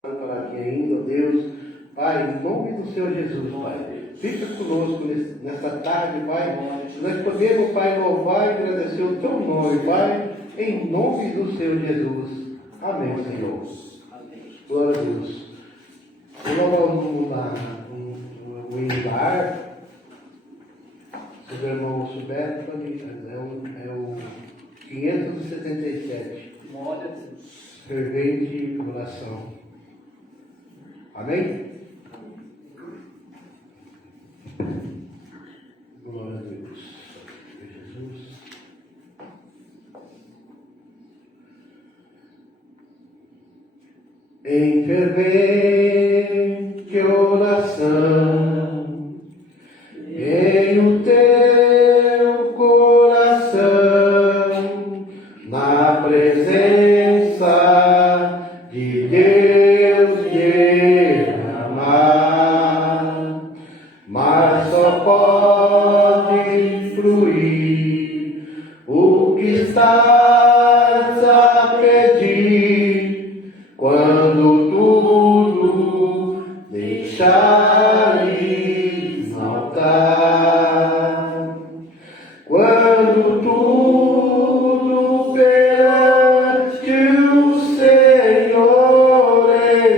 Para aqui ainda, Deus, Pai, em nome do Senhor Jesus, Pai, fica conosco nesta tarde, Pai, nós podemos, Pai, louvar e agradecer o Teu nome, Pai, em nome do Senhor Jesus. Amém, Senhor. Glória a Deus. O hino da harpa, se o irmão souber, é o 577. Glória a Deus. Fervente oração. Amém? Glória a Deus. Jesus. Em fervente oração, em o teu coração, na presença de Deus derramar, mas só pode fluir o que estás a pedir quando tudo deixares no altar. Quando tudo perante o Senhor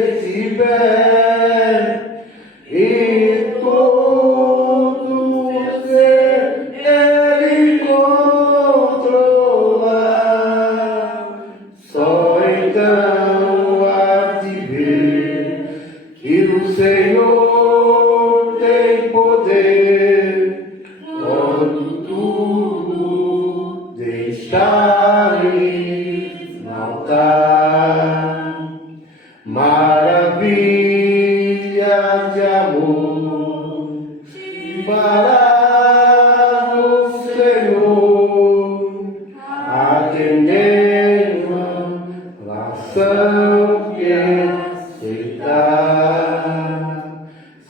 estiver e todo ser Ele controlar, só então há de ver que o Senhor tem poder quando tudo deixares no altar. Maravilha de amor para o Senhor, atender uma oração que aceitar.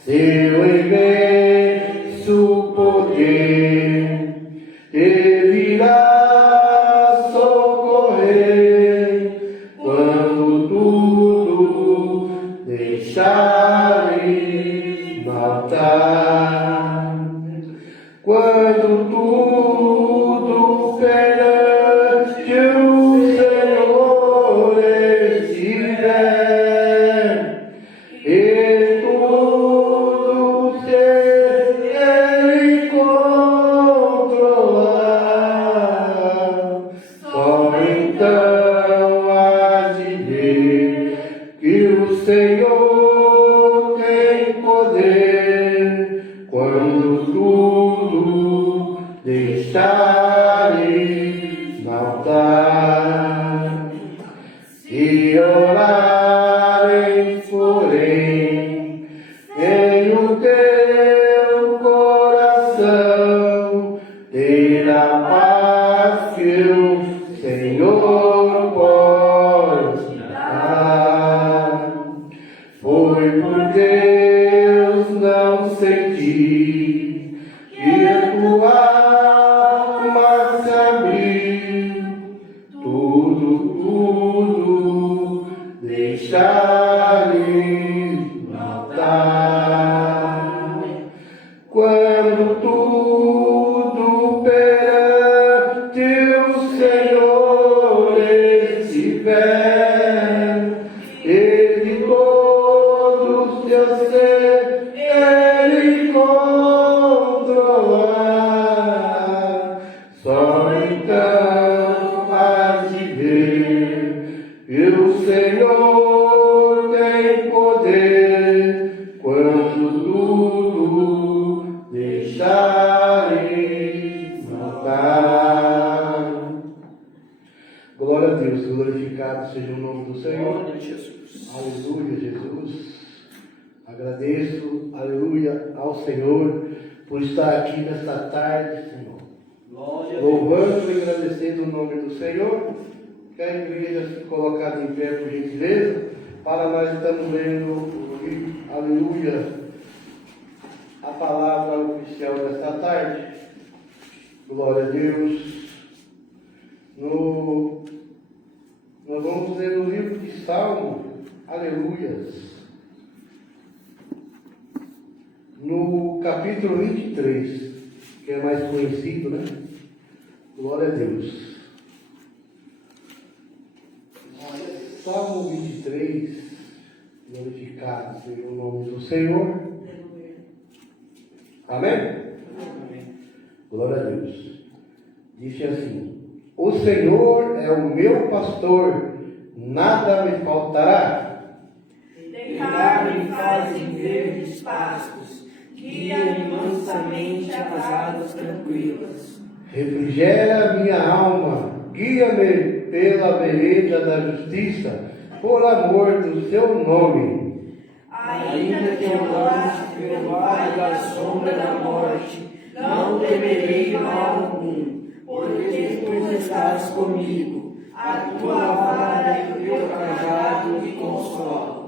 Seu imenso poder te virá socorrer quando tudo deixares no altar. Quando tudo perante o Senhor estiver e tudo ser Ele controlar, só então há de ver que o Senhor tem poder quando tudo deixares no altar. Se orares, porém, em o teu coração, terá paz que o Senhor pode dar. Foi por Deus não sentir que a tua alma se abriu, tudo deixares no altar. Quando tudo perante o Senhor estiver, Ele todos teus ser Ele controlar, só então há de ver que o Senhor tem poder quando tudo deixares no altar. Glória a Deus, glorificado seja o nome do Senhor. Glória a Jesus. Aleluia, Jesus. Agradeço, aleluia, ao Senhor por estar aqui nesta tarde, Senhor. Glória a Louvando Deus. e agradecendo o nome do Senhor. Que a igreja se colocar em pé, por gentileza, para nós estamos lendo, aleluia, a palavra oficial desta tarde. Glória a Deus. Nós vamos ler o livro de Salmo, Aleluias. No capítulo 23, que é mais conhecido, né? Glória a Deus. Salmo 23, glorificado seja o nome do Senhor. Amém? Glória a Deus. Diz assim: o Senhor é o meu pastor, nada me faltará. Deitar-me faz em verdes pastos, guia-me mansamente às águas tranquilas. Refrigera minha alma, guia-me pela vereda da justiça, por amor do seu nome. Ainda que eu passe pelo vale da sombra da morte, não temerei mal algum, porque tu estás comigo. A tua vara e o teu cajado me consolam.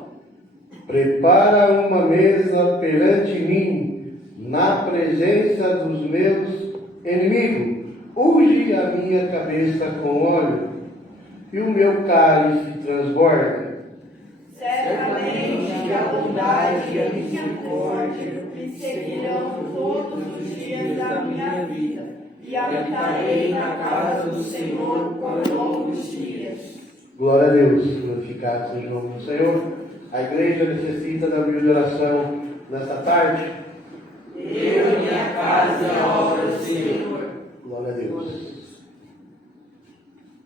Prepara uma mesa perante mim, na presença dos meus inimigos. Unge a minha cabeça com óleo, e o meu cálice transborda. Certamente a bondade e a misericórdia me seguirão todos os dias da minha vida, e habitarei na casa do Senhor por longos dias. Glória a Deus, glorificado seja o nome do Senhor. A igreja necessita da humilde oração nesta tarde. Eu e minha casa é a obra do Senhor. Glória a Deus.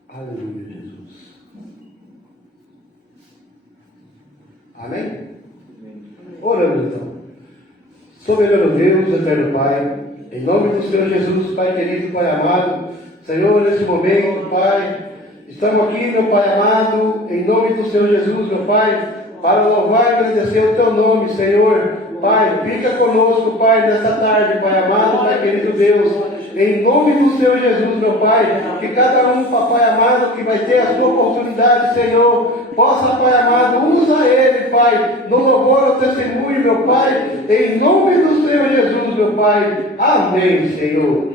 Aleluia, Jesus. Amém? Oramos então. Soberano Deus, eterno Pai, em nome do Senhor Jesus, Pai querido, Pai amado, Senhor, nesse momento, Pai, estamos aqui, meu Pai amado, em nome do Senhor Jesus, meu Pai, para louvar e agradecer o Teu nome, Senhor. Pai, fica conosco, Pai, nessa tarde, Pai amado, Pai querido Deus, em nome do Senhor Jesus, meu Pai, que cada um, Papai amado, que vai ter a sua oportunidade, Senhor, possa, Pai amado, usa ele, Pai, no louvor ao testemunho, meu Pai, em nome do Senhor Jesus, meu Pai. Amém, Senhor.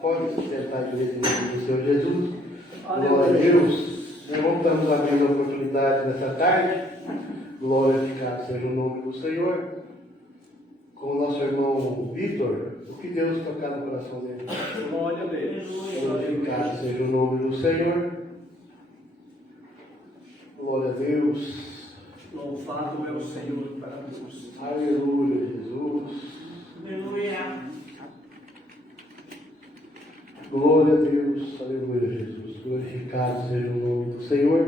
Pode se sentar, igreja, em nome do Senhor Jesus. Glória a Deus. Nós vamos dar a mesma oportunidade nessa tarde. Glorificado seja o nome do Senhor. Com o nosso irmão Vitor, o que Deus tocar no coração dele. Glória a Deus. Glorificado seja o nome do Senhor. Glória a Deus. Louvado é o Senhor para Deus. Aleluia, Jesus. Aleluia. Glória a Deus. Aleluia, Jesus. Glorificado seja o nome do Senhor.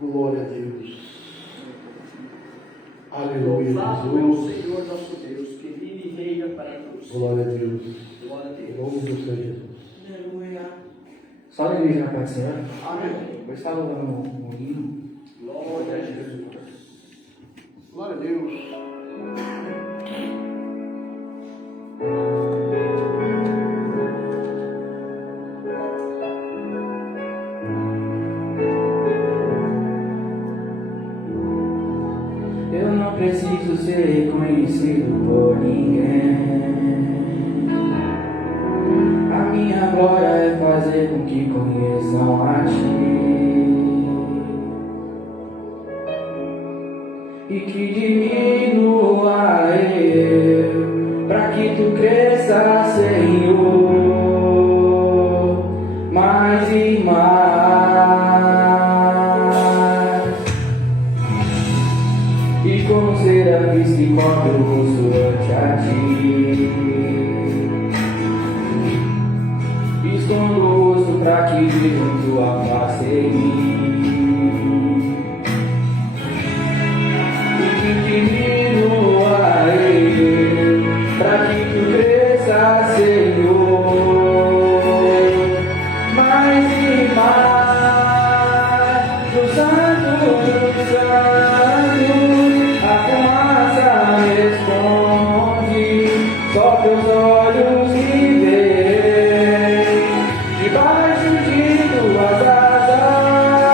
Glória a Deus. Aleluia, Louvado é o Jesus. Senhor nosso Deus, que vive e reina para Deus. Glória a Deus. Glória a Em Deus. nome do Senhor Jesus. Aleluia. Só a igreja na paz do Senhor. Amém. Vai estar louvando um hino. Glória a Jesus. Glória a Deus. Eu não preciso ser reconhecido por ninguém. A minha glória é fazer com que conheçam a Ti e que diminua eu, para que Tu cresça, Senhor, mais e mais. E como serafins que cobre o rosto ante a Ti, escondo o rosto para que vejam Tua face em mim, e que diminua eu, para que Tu cresça, Senhor, mais e mais. Do Santo dos Santos, a fumaça responde, só Teus olhos que veem, debaixo de Tuas asas,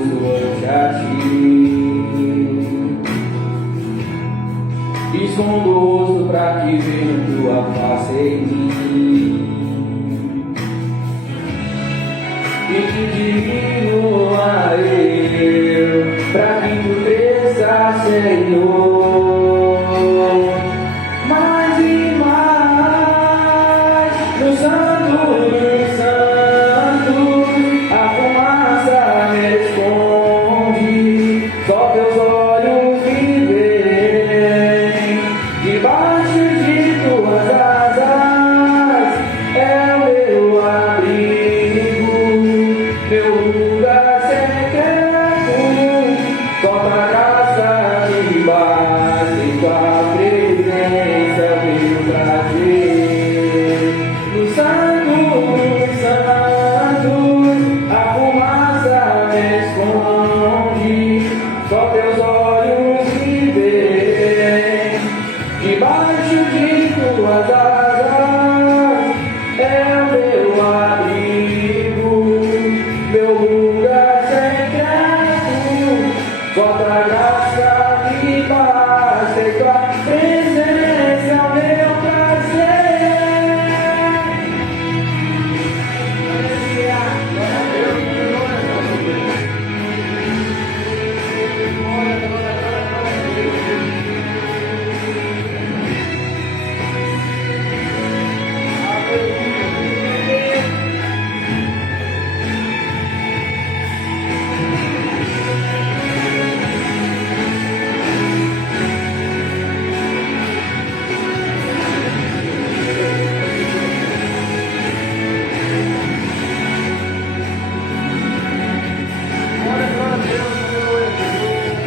rosto ante a ti. Escondo o rosto para que vejam tua face em mim. E te diminua eu, pra que tu cresça, Senhor. Mais e mais, no santo dos santos, a fumaça me esconde, só teus olhos me veem, debaixo de tuas asas, é o meu abrigo, meu lugar secreto, só tua graça me basta, em tua presença é o meu prazer. No santo dos santos, a fumaça me esconde, só teus olhos me veem, debaixo de tuas asas, é o meu abrigo, meu lugar secreto, só tua graça me basta, e tua presença é o meu prazer.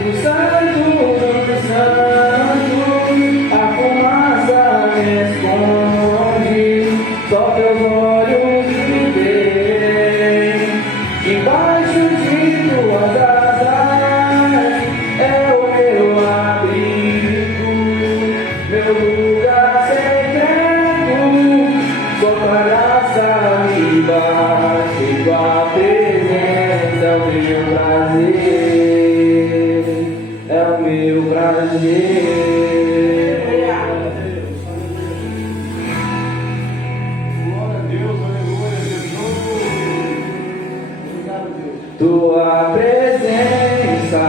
No santo dos santos, a fumaça me esconde, só teus olhos me veem, debaixo de tuas asas, é o meu abrigo, meu lugar secreto, só tua graça me basta, e tua presença é o meu prazer. É o meu prazer. Glória a Deus, aleluia, Jesus. Obrigado, Deus. Tua presença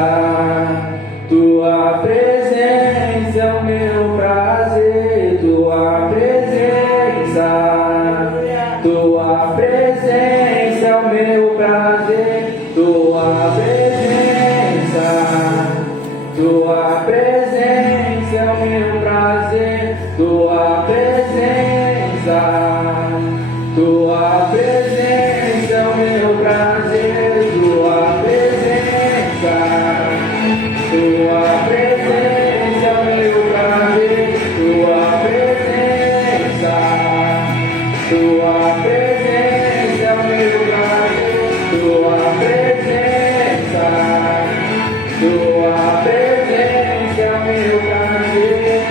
é o meu prazer. Tua presença é o meu prazer. Tua presença é o meu prazer. Tua presença é o meu prazer. Tua presença é o meu prazer. Tua presença é o meu prazer. Tua presença é o meu prazer.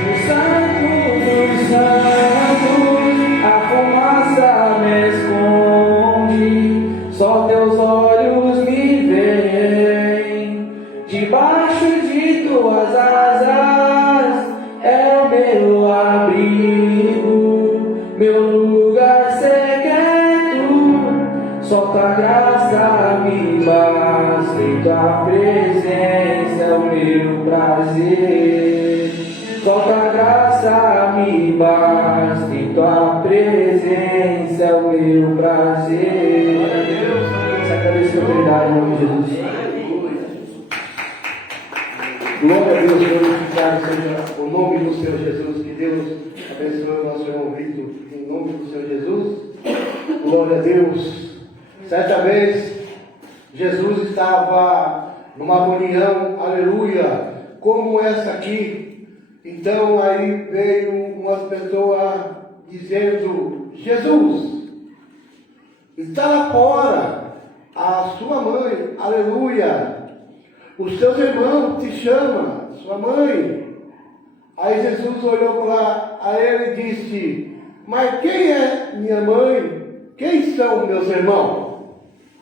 No santo dos santos, a fumaça me esconde, só teus olhos me veem, debaixo de tuas asas, é o meu abrigo, meu lugar secreto, só tua graça me basta, em tua presença é o meu prazer. Só tua graça me basta, em tua presença é o meu prazer. Se agradecer a oportunidade em nome de Jesus. Glória a Deus, glorificado seja o nome do Senhor Jesus. Que Deus abençoe o nosso irmão Vitor, em nome do Senhor Jesus. Glória a Deus. Certa vez, Jesus estava numa reunião, aleluia, como essa aqui. Então aí veio umas pessoas dizendo: Jesus, está lá fora a sua mãe, aleluia. Os seus irmãos te chamam, sua mãe. Aí Jesus olhou para ele e disse: Mas quem é minha mãe? Quem são meus irmãos?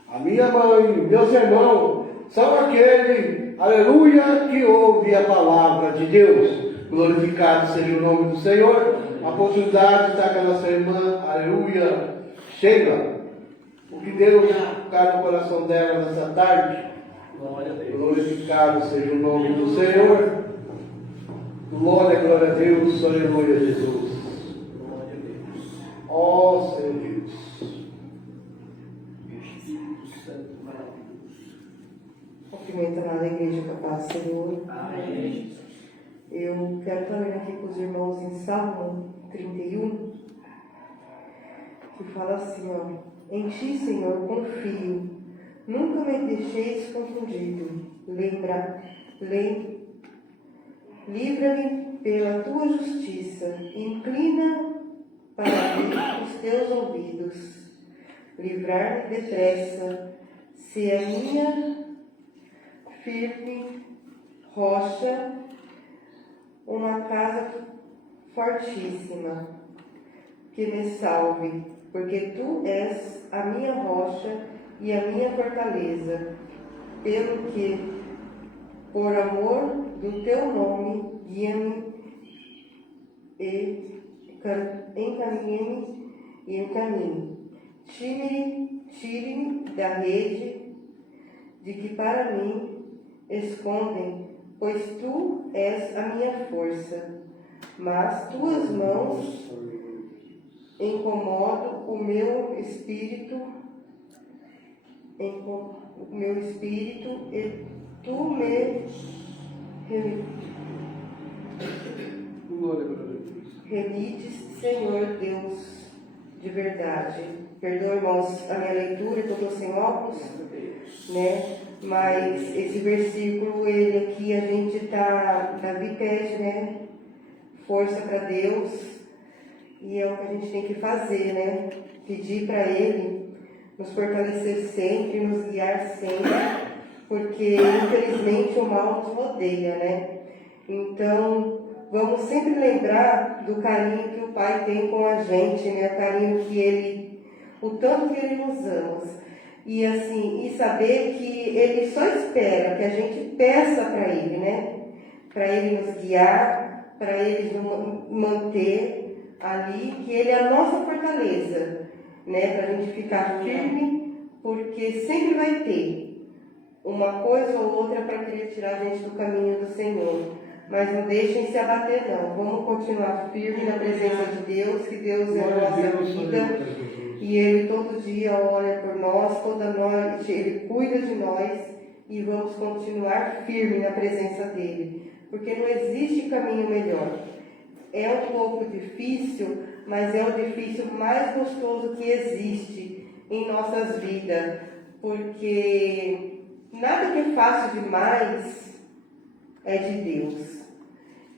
A minha mãe, meus irmãos, são aqueles, aleluia, que ouve a palavra de Deus. Glorificado seja o nome do Senhor. A oportunidade de estar com a nossa irmã, aleluia, Sheila. O que Deus tocar no coração dela nessa tarde. Glória a Deus. Glorificado seja o nome do Senhor. Glória a Deus, aleluia, a Jesus. Glória a Deus. Ó Senhor Deus. Espírito Santo maravilhoso. Cumprimento a igreja com a paz do Senhor. Amém, Jesus. Eu quero também aqui com os irmãos em Salmo 31, que fala assim, ó: em ti, Senhor, confio, nunca me deixeis confundido. Livra-me pela tua justiça, inclina para mim os teus ouvidos. Livrar-me depressa, se a minha firme rocha, uma casa fortíssima, que me salve, porque tu és a minha rocha e a minha fortaleza, pelo que, por amor do teu nome, guia-me e encaminhe-me e encaminhe. Tire-me da rede de que para mim escondem, pois tu és a minha força, mas tuas mãos incomodam o meu espírito, e tu me Glória a Deus. remites, Senhor Deus de verdade. Perdoa, irmãos, a minha leitura, que eu estou sem óculos, né? Mas esse versículo, ele aqui, a gente Davi pede, né? Força para Deus, e é o que a gente tem que fazer, né? Pedir para Ele nos fortalecer sempre, nos guiar sempre, porque infelizmente o mal nos rodeia, né? Então, vamos sempre lembrar do carinho que o Pai tem com a gente, né? O carinho que Ele, o tanto que Ele nos ama. E assim, e saber que Ele só espera que a gente peça para Ele, né? Para Ele nos guiar, para Ele nos manter ali, que Ele é a nossa fortaleza, né? Para a gente ficar firme, porque sempre vai ter uma coisa ou outra para querer tirar a gente do caminho do Senhor. Mas não deixem se abater, não. Vamos continuar firme na presença de Deus, que Deus é a nossa vida. E Ele todo dia olha por nós, toda noite Ele cuida de nós, e vamos continuar firme na presença dEle, porque não existe caminho melhor. É um pouco difícil, mas é o difícil mais gostoso que existe em nossas vidas, porque nada que é fácil demais é de Deus.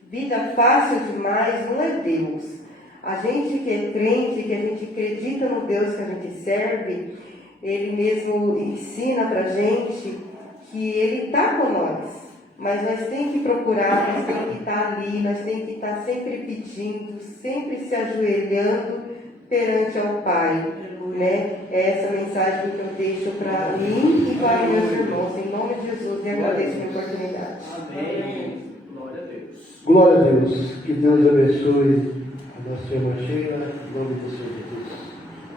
Vida fácil demais não é Deus. A gente que é crente, que a gente acredita no Deus que a gente serve, Ele mesmo ensina pra gente que Ele está com nós. Mas nós temos que procurar, nós temos que estar ali, nós temos que estar sempre pedindo, sempre se ajoelhando perante ao Pai. Né? É essa mensagem que eu deixo para mim e para meus irmãos. Em nome de Jesus, e agradeço a oportunidade. Amém. Glória a Deus. Glória a Deus. Que Deus abençoe a nossa irmã Sheila, em nome do Senhor Jesus.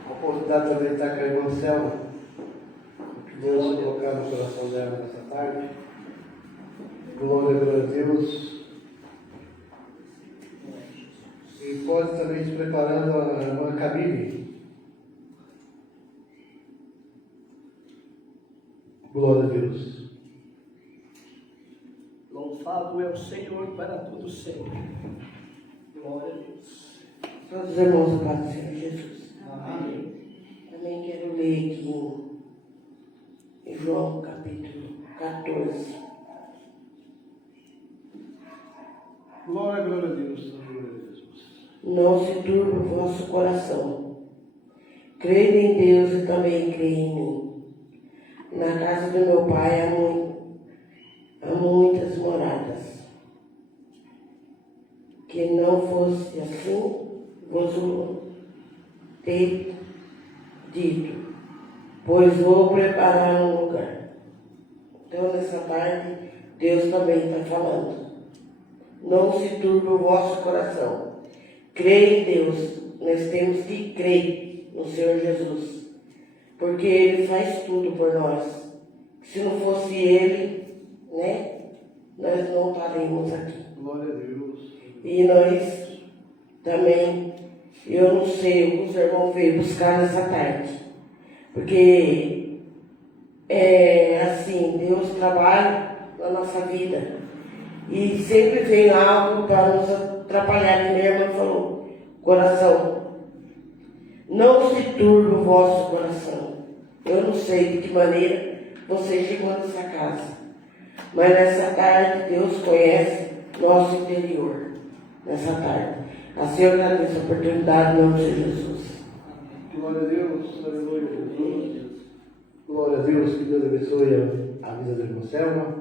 A oportunidade também está com a irmã Selma. Que Deus colocar no coração dela nessa tarde. Glória a Deus. E pode também se preparando a irmã Camille. Glória a Deus. Louvado é o Senhor para todo sempre. Glória a Deus. Todos os irmãos do Pai do Senhor Jesus. Amém. Também quero ler aqui em João capítulo 14. Glória a Deus. Glória a Jesus. Não se turbe o vosso coração. Crede em Deus e também creia em mim. Na casa do meu Pai há muitas moradas. Que não fosse assim, vos ter dito, pois vou preparar um lugar. Então, nessa tarde, Deus também está falando. Não se turbe o vosso coração. Creia em Deus. Nós temos que crer no Senhor Jesus, porque Ele faz tudo por nós. Se não fosse Ele, né, nós não estaríamos aqui. Glória a Deus. E nós também, eu não sei o que os irmãos veio buscar nessa tarde, porque é assim, Deus trabalha na nossa vida e sempre vem algo para nos atrapalhar, que minha irmã falou, coração. Não se turbe o vosso coração. Eu não sei de que maneira você chegou nessa casa, mas nessa tarde Deus conhece nosso interior. Nessa tarde. Assim eu agradeço a oportunidade em nome de Jesus. Glória a Deus, aleluia, Jesus. Glória a Deus, que Deus abençoe a vida da irmã Selma.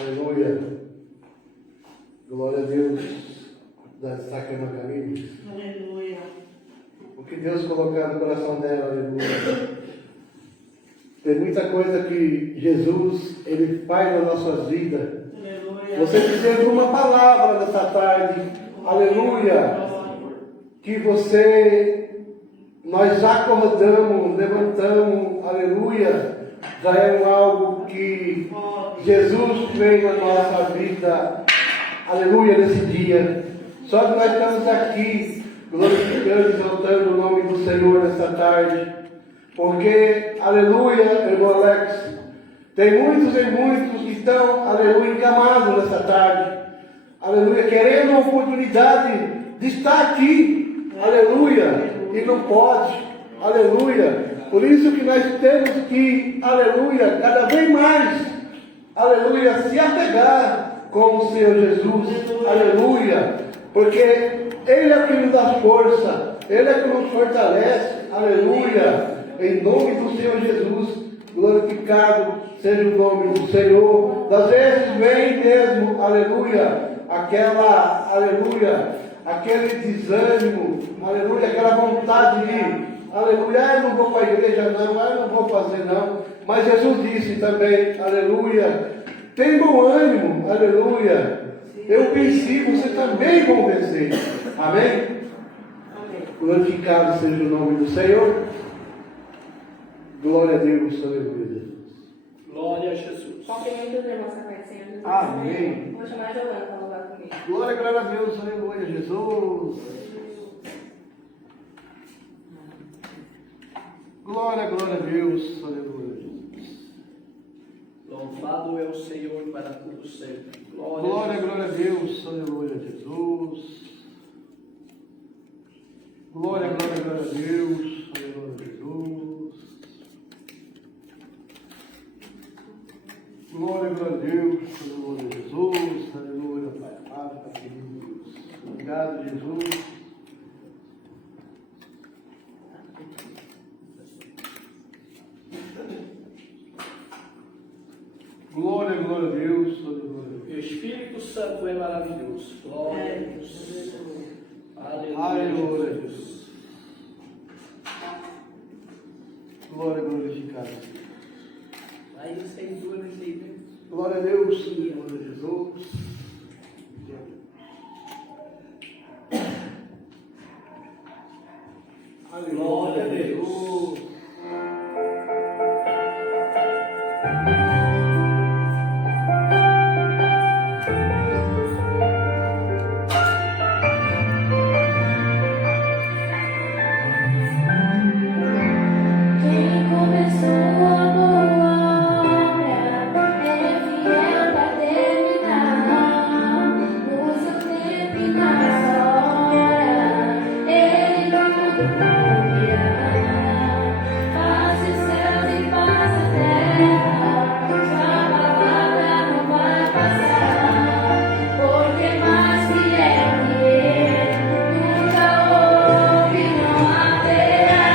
Aleluia. Glória a Deus da Sacra Margarida. Aleluia. O que Deus colocar no coração dela, aleluia. Tem muita coisa que Jesus, Ele faz nas nossas vidas. Aleluia. Você precisa de uma palavra nessa tarde, aleluia, que nós acordamos, levantamos, aleluia, já é algo que Jesus fez na nossa vida, aleluia, nesse dia. Só que nós estamos aqui, glorificando e exaltando o nome do Senhor nessa tarde, porque, aleluia, irmão Alex, tem muitos e muitos que estão, aleluia, encamados nessa tarde. Aleluia, querendo a oportunidade de estar aqui. Aleluia, e não pode. Aleluia. Por isso que nós temos que, aleluia, cada vez mais, aleluia, se apegar com o Senhor Jesus. Aleluia. Porque Ele é o que nos dá força. Ele é o que nos fortalece. Aleluia. Em nome do Senhor Jesus. Glorificado seja o nome do Senhor. Às vezes vem mesmo, aleluia, aquele desânimo, aleluia, aquela vontade de, aleluia, eu não vou para a igreja não, eu não vou fazer não. Mas Jesus disse também, aleluia, tem bom ânimo, aleluia. Eu venci, você também vão vencer. Amém? Glorificado seja o nome do Senhor. Glória a Deus, aleluia, Jesus. Glória a Jesus. Confio muito bem nossa conhecendo. Amém. Vou chamar a Giovana para lugar comigo. Glória a Deus, aleluia, Jesus. Glória a Deus, aleluia, Jesus. Louvado é o Senhor para tudo sempre. Glória a Deus, aleluia, Jesus. Glória a Deus, aleluia, Jesus. Glória a Deus, aleluia, Jesus, aleluia, Pai amado, Pai querido. Obrigado, Jesus. Glória a Deus, aleluia. O Espírito Santo é maravilhoso. Glória a Deus. Aleluia, Jesus. Glória glorificada. Aí sem dúvida, sem Glória a Deus, Senhor Jesus. Glória a Deus. Quem começou a boa obra é fiel para terminar. No seu tempo e na sua hora, Ele tudo cumprirá. Faça os céus e faça a terra, sua palavra não vai passar. Porque mais fiel que Ele nunca houve, não haverá.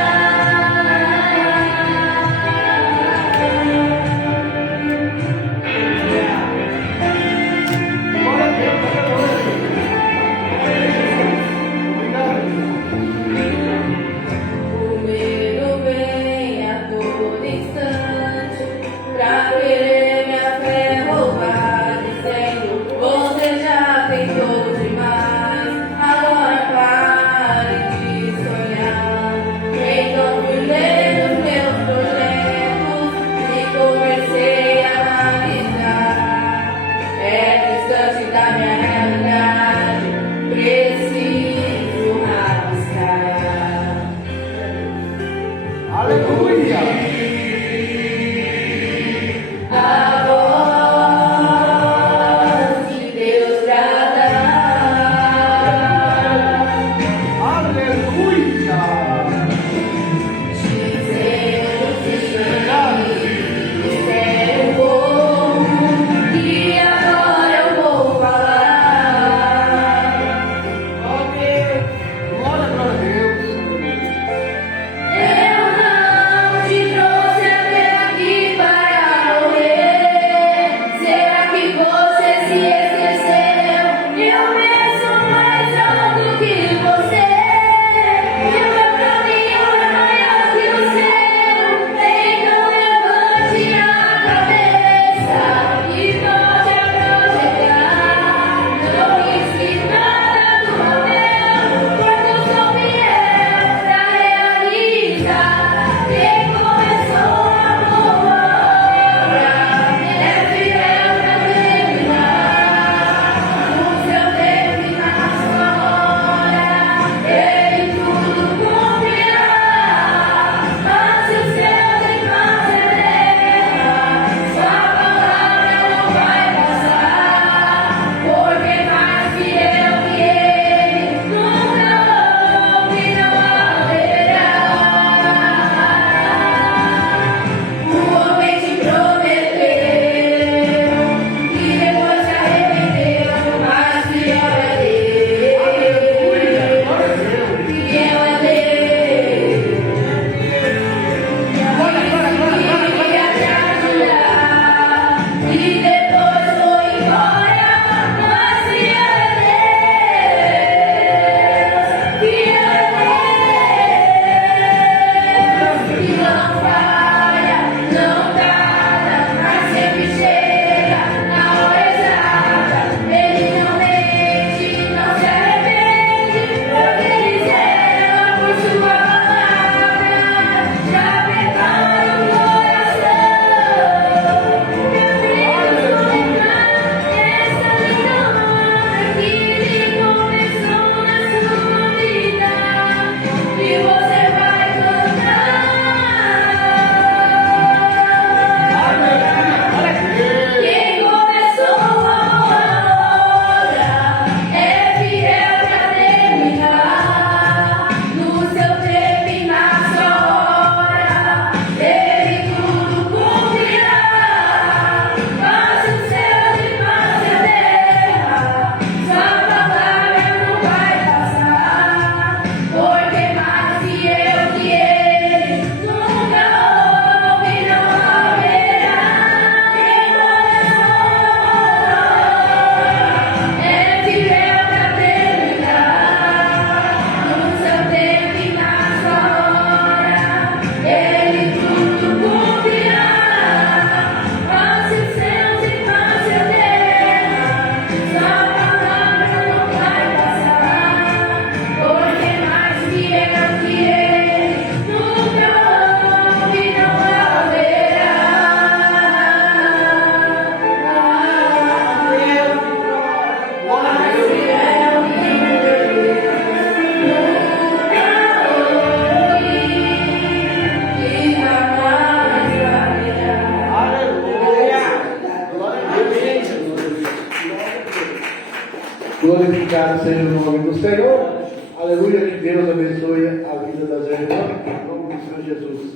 Glorificado seja o nome do Senhor. Aleluia, que Deus abençoe a vida das irmãs, em nome do Senhor Jesus.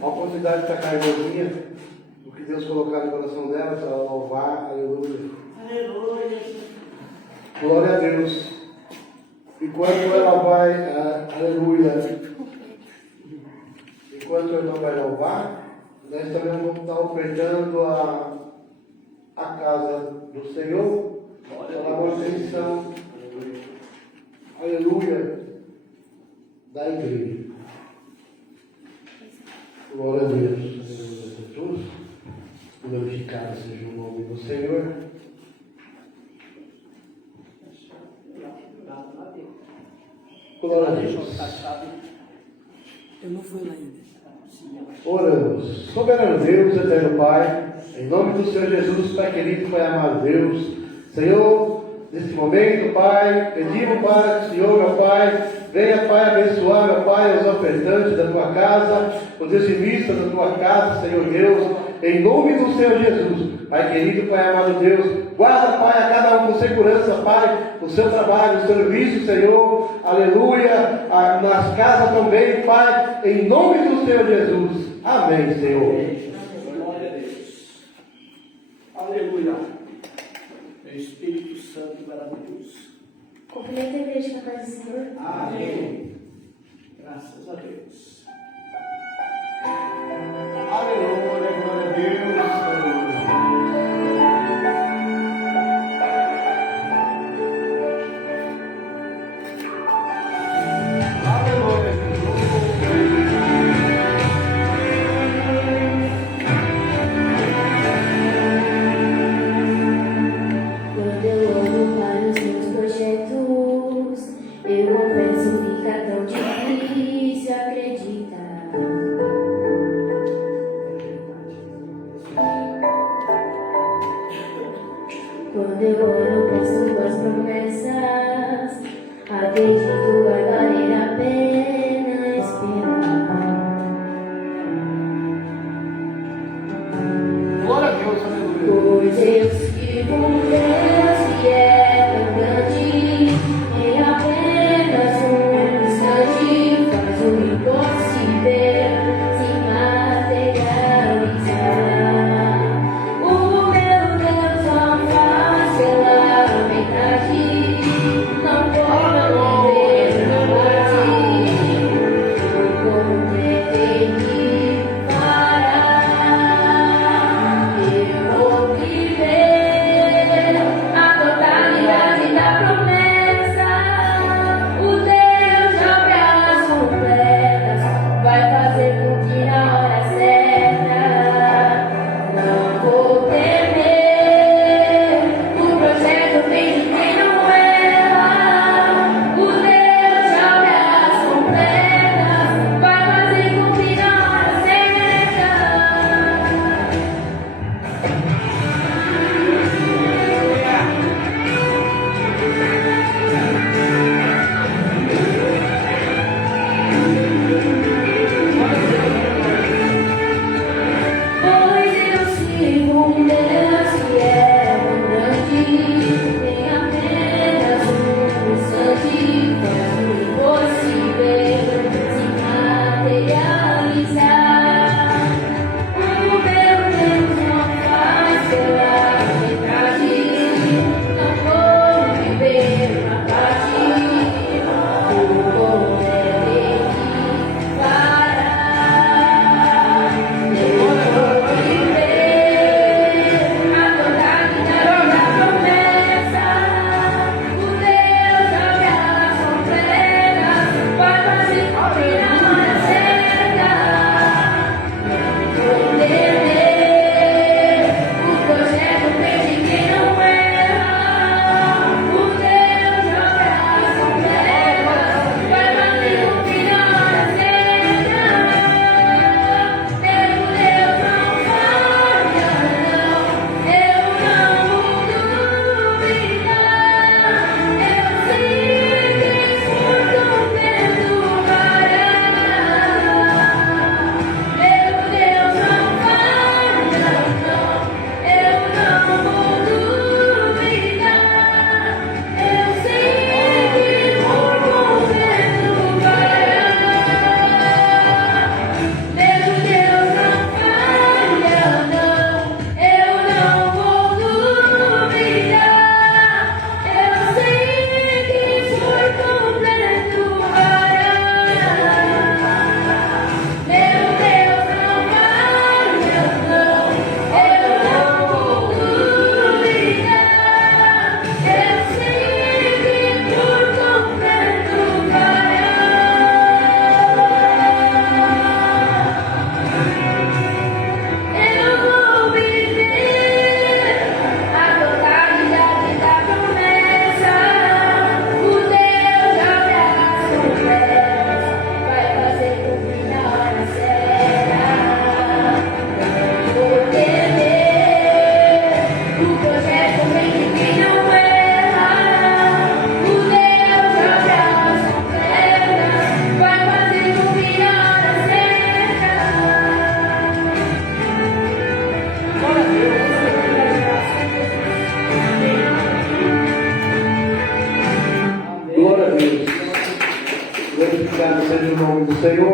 A oportunidade de estar com a irmãzinha, o que Deus colocar no coração dela, para ela louvar, aleluia. Aleluia. Glória a Deus. Enquanto ela vai, aleluia, enquanto ela vai louvar, nós também vamos estar ofertando a casa do Senhor, a manutenção, aleluia, da igreja. Glória a Deus, Jesus. Glorificado seja o nome do Senhor. Glória a Deus. Eu não fui lá ainda. Oramos. Soberano Deus, eterno Pai, em nome do Senhor Jesus, Pai querido, Pai amado Deus, Senhor, nesse momento, Pai, pedimos para que o Senhor, meu Pai, venha, Pai, abençoar, meu Pai, os ofertantes da Tua casa, os dizimistas da Tua casa, Senhor Deus, em nome do Senhor Jesus. Pai querido, Pai amado Deus, guarda, Pai, a cada um com segurança, Pai, o seu trabalho, o serviço, Senhor, aleluia, nas casas também, Pai, em nome do Senhor Jesus. Amém, Senhor. Glória a Deus. Aleluia. Espírito Santo maravilhoso. Cumprimento a igreja na paz do Senhor. Amém. Graças a Deus. Aleluia, glória a Deus. Quando eu olho para os meus projetos, eu confesso, fica tão difícil acreditar. Quando eu olho para as tuas promessas, acredito vai valer a pena esperar. Glória a Deus, aleluia. Pois eu sigo um Deus que é tão grande, em apenas um instante faz o impossível se materializar. O meu Deus não faz pela metade, não pode viver na parte, como pretende fará. Eu vou viver a totalidade da promessa. O Deus de obras completas vai fazer cumprir na hora certa. Não vou temer, o projeto vem de quem não erra. O Deus de obras completas vai fazer cumprir na hora certa. Pois eu sigo um Deus que é tão grande, em apenas um instante faz o impossível se materializar. O meu Deus não faz pela metade, não vou viver na parte, o poder dele fará. Eu vou viver a totalidade da promessa. O Deus de obras completas vai fazer cumprir na hora certa.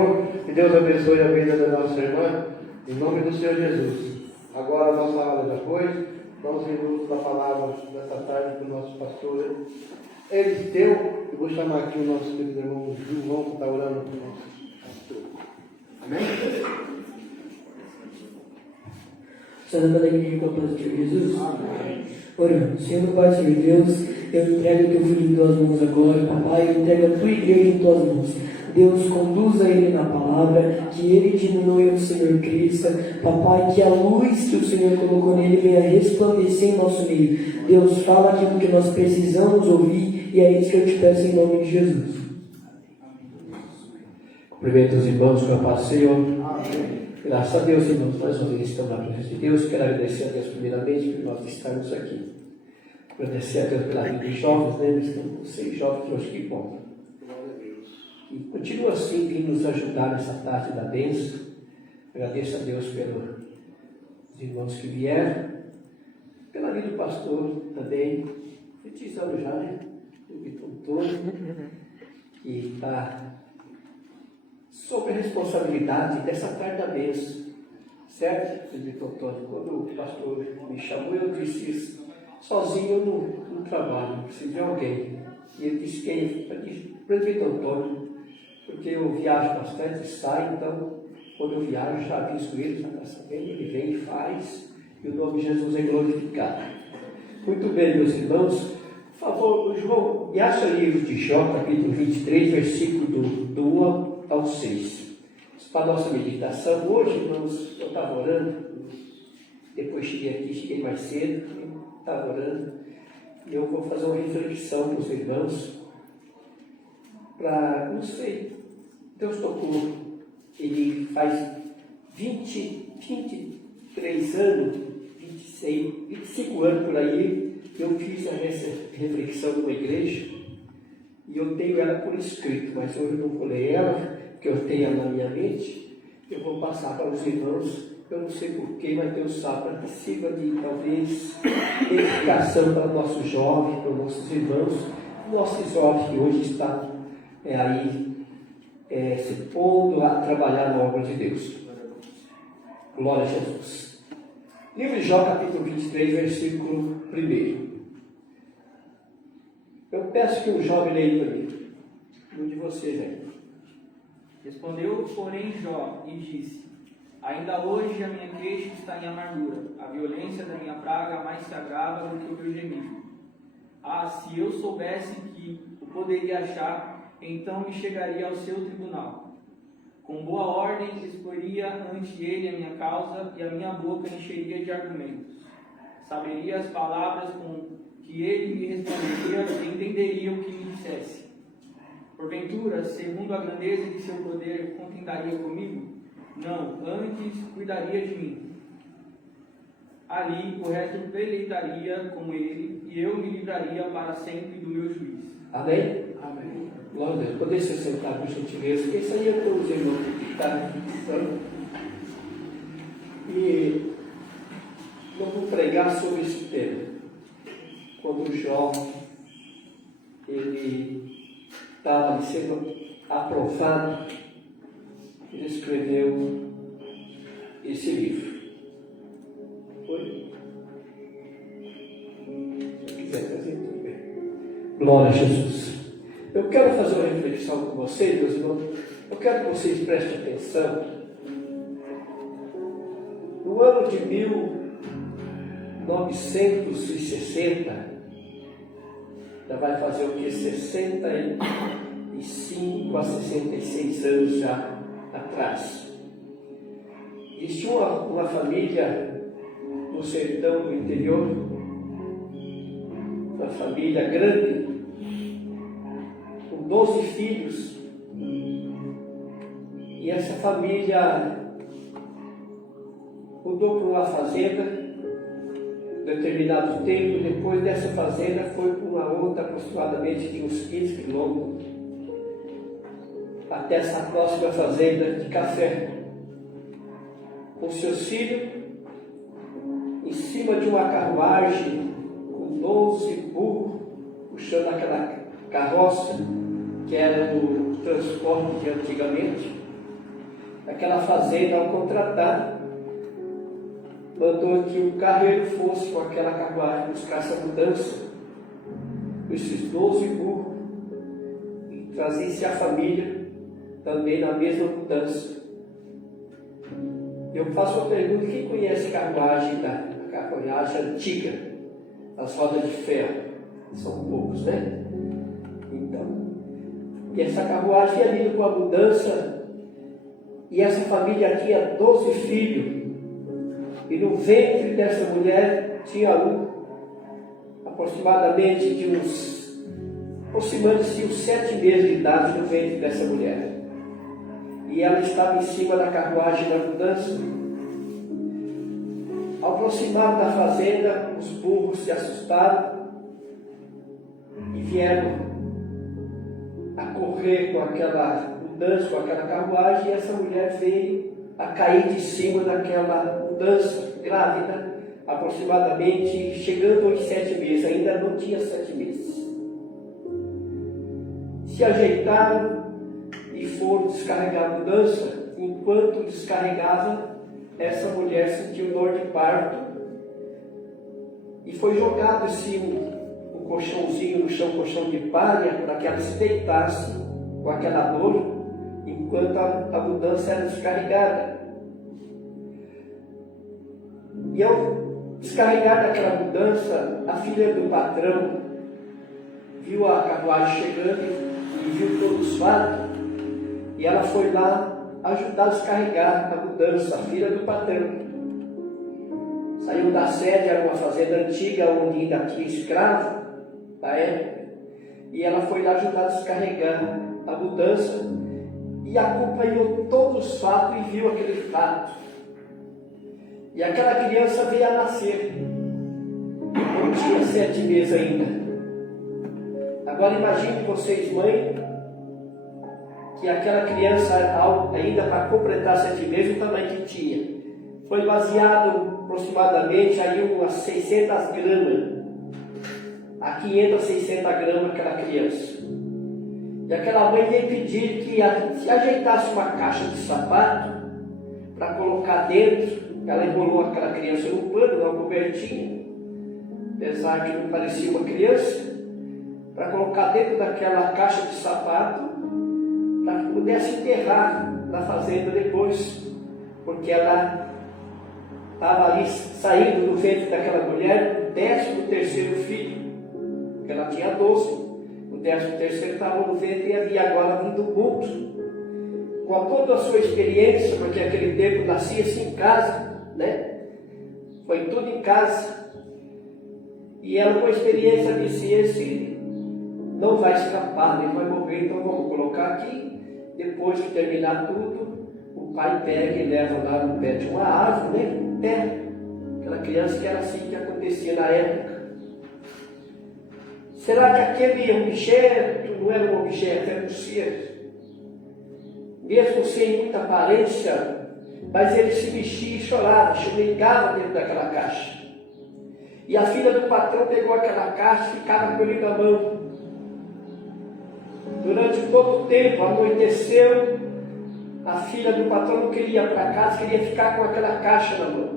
Senhor, que Deus abençoe a vida da nossa irmã, em nome do Senhor Jesus. Agora a nossa aula já foi, vamos em luto da palavra dessa tarde para o nosso pastor Elisteu. Eu vou chamar aqui o nosso querido irmão João, que está orando com o nosso pastor. Amém? Santo da igreja com a paz do Senhor Jesus. Orando. Senhor, Pai, Senhor Deus, eu entrego o teu filho em tuas mãos agora, papai, eu entrego a tua igreja em tuas mãos. Deus, conduza ele na palavra, que ele diminua o Senhor Cristo, papai, que a luz que o Senhor colocou nele venha resplandecer em nosso meio. Deus, fala aquilo que nós precisamos ouvir, e é isso que eu te peço em nome de Jesus. Cumprimento os irmãos com a paz do Senhor. Graças a Deus, irmãos, mais uma vez estamos na presença de Deus. Quero agradecer a Deus primeiramente por nós estarmos aqui. Agradecer a Deus pela vida dos jovens, né? Estamos com 6 jovens hoje, que bom. E continua assim, vindo nos ajudar nessa tarde da bênção. Agradeço a Deus pelos irmãos que vieram, pela vida do pastor também. 20 anos já, né? O Vitor todo, que está sob a responsabilidade dessa tarde da bênção, certo, Vitor Antônio? Quando o pastor me chamou, eu disse isso. Sozinho eu não trabalho, preciso de alguém. E ele disse quem? Eu disse, Presbítero Antônio, porque eu viajo bastante, saio, então, quando eu viajo, já aviso ele, já está sabendo, ele vem e faz, e o nome de Jesus é glorificado. Muito bem, meus irmãos, por favor, João, me acha o livro de Jó, capítulo 23, versículo do 1 ao 6. Para a nossa meditação, hoje, irmãos, eu estava orando, depois cheguei mais cedo, estava orando, e eu vou fazer uma reflexão para os irmãos, para, não sei, Deus tocou, ele faz 23 anos, 26, 25 anos por aí, eu fiz essa reflexão numa igreja, e eu tenho ela por escrito, mas hoje eu não vou ler ela, porque eu tenho ela na minha mente, eu vou passar para os irmãos, eu não sei porquê, mas Deus sabe, para que sirva de, talvez, edificação para nossos jovens, para nossos irmãos, nossos jovens que hoje estão se pondo a trabalhar na obra de Deus. Glória a Jesus. Livro de Jó, capítulo 23, versículo 1. Eu peço que o jovem leia para mim. Um de vocês aí. Respondeu, porém, Jó e disse: ainda hoje a minha queixa está em amargura, a violência da minha praga mais se agrava do que o meu gemido. Ah, se eu soubesse que o poderia achar, então me chegaria ao seu tribunal. Com boa ordem exporia ante ele a minha causa, e a minha boca encheria de argumentos. Saberia as palavras com que ele me responderia e entenderia o que me dissesse. Porventura, segundo a grandeza de seu poder, contendaria comigo? Não, antes cuidaria de mim. Ali o resto peleitaria com ele, e eu me livraria para sempre do meu juiz. Amém? Amém. Glória a Deus. Poder se sentar por gentileza, porque isso aí é para os irmãos que estão pensando. E eu vou pregar sobre esse tema. Quando o Jó, ele estava sendo aprovado, ele escreveu esse livro. Foi? Se quiser fazer, tudo bem. Glória a Jesus. Eu quero fazer uma reflexão com vocês, meus irmãos. Eu quero que vocês prestem atenção. No ano de 1960, já vai fazer o que? 65 a 66 anos já atrás. Existia uma família no sertão do interior, uma família grande, com 12 filhos, e essa família mudou para uma fazenda determinado tempo. Depois dessa fazenda foi para uma outra, aproximadamente de uns 15 quilômetros, até essa próxima fazenda de café, com seus filhos em cima de uma carruagem com 12 burros puxando aquela carroça que era o transporte de antigamente. aquela fazenda, ao contratar, mandou que o carreiro fosse com aquela carruagem buscar essa mudança, esses 12 burros, e trazisse a família também na mesma mudança. Eu faço uma pergunta: quem conhece carruagem antiga, as rodas de ferro? São poucos, né? Então, e essa carruagem ia vindo com a mudança, e essa família tinha 12 filhos, e no ventre dessa mulher tinha aproximadamente aproximando-se uns 7 meses de idade no ventre dessa mulher. E ela estava em cima da carruagem da mudança. Ao aproximar da fazenda, os burros se assustaram e vieram a correr com aquela mudança, com aquela carruagem, e essa mulher veio a cair de cima daquela mudança, grávida, aproximadamente chegando aos 7 meses, ainda não tinha 7 meses. Se ajeitaram e foram descarregar a mudança. Enquanto descarregava, essa mulher sentiu dor de parto e foi jogado assim um colchãozinho no chão, colchão de palha, para que ela se deitasse com aquela dor enquanto a mudança era descarregada. E ao descarregar daquela mudança, a filha do patrão viu a carruagem chegando e viu todos os fatos, e ela foi lá ajudar a descarregar a mudança, a filha do patrão. Saiu da sede, era uma fazenda antiga, onde ainda tinha escravo da época, e ela foi lá ajudar a descarregar a mudança, e acompanhou todos os fatos e viu aquele fato. E aquela criança veio a nascer, não tinha 7 meses ainda. Agora imagine vocês, mãe, que aquela criança, ainda para completar 7 meses, o tamanho que tinha, foi baseado aproximadamente aí umas 600 gramas, a 500 a 600 gramas aquela criança. E aquela mãe veio pedir que se ajeitasse uma caixa de sapato para colocar dentro. Ela enrolou aquela criança num pano, numa cobertinha, apesar que não parecia uma criança, para colocar dentro daquela caixa de sapato, para que pudesse enterrar na fazenda depois, porque ela estava ali saindo do ventre daquela mulher, o 13º filho, porque ela tinha 12, o 13º estava no ventre e havia agora vindo o culto, com toda a sua experiência, porque naquele tempo nascia-se em casa, né? Foi tudo em casa, e ela com a experiência disse: esse não vai escapar, ele vai morrer, então vamos colocar aqui. Depois que terminar tudo, o pai pega e leva lá no pé de uma árvore, né? Terra. Aquela criança, que era assim que acontecia na época. Será que aquele objeto não era um objeto, era um ser? Mesmo sem muita aparência, mas ele se mexia e chorava, choramingava dentro daquela caixa. E a filha do patrão pegou aquela caixa e ficava com ele na mão. Durante todo o tempo, anoiteceu, a filha do patrão não queria ir para casa, queria ficar com aquela caixa na mão.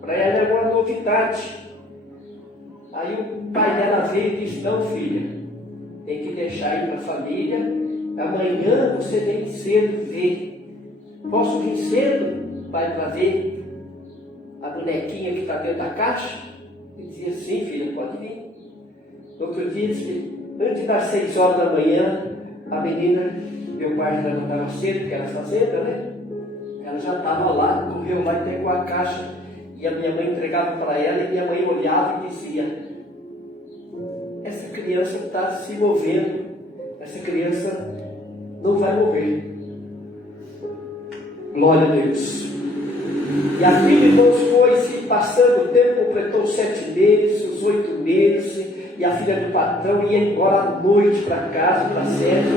Para ela era uma novidade. Aí o pai dela veio e disse: não, filha, tem que deixar ir para a família, amanhã você vem cedo ver. Posso vir cedo, pai, para ver a bonequinha que está dentro da caixa? Ele dizia: sim, filha, pode vir. No outro dia, disse: antes das 6 horas da manhã, a menina, meu pai já levantava cedo, porque era fazenda, né? Ela já estava lá, correu lá e pegou a caixa, e a minha mãe entregava para ela, e minha mãe olhava e dizia: essa criança está se movendo, essa criança não vai morrer. Glória a Deus. E a filha, irmãos, foi se passando o tempo, completou os 7 meses, os 8 meses, e a filha do patrão ia embora à noite para casa, para a sede,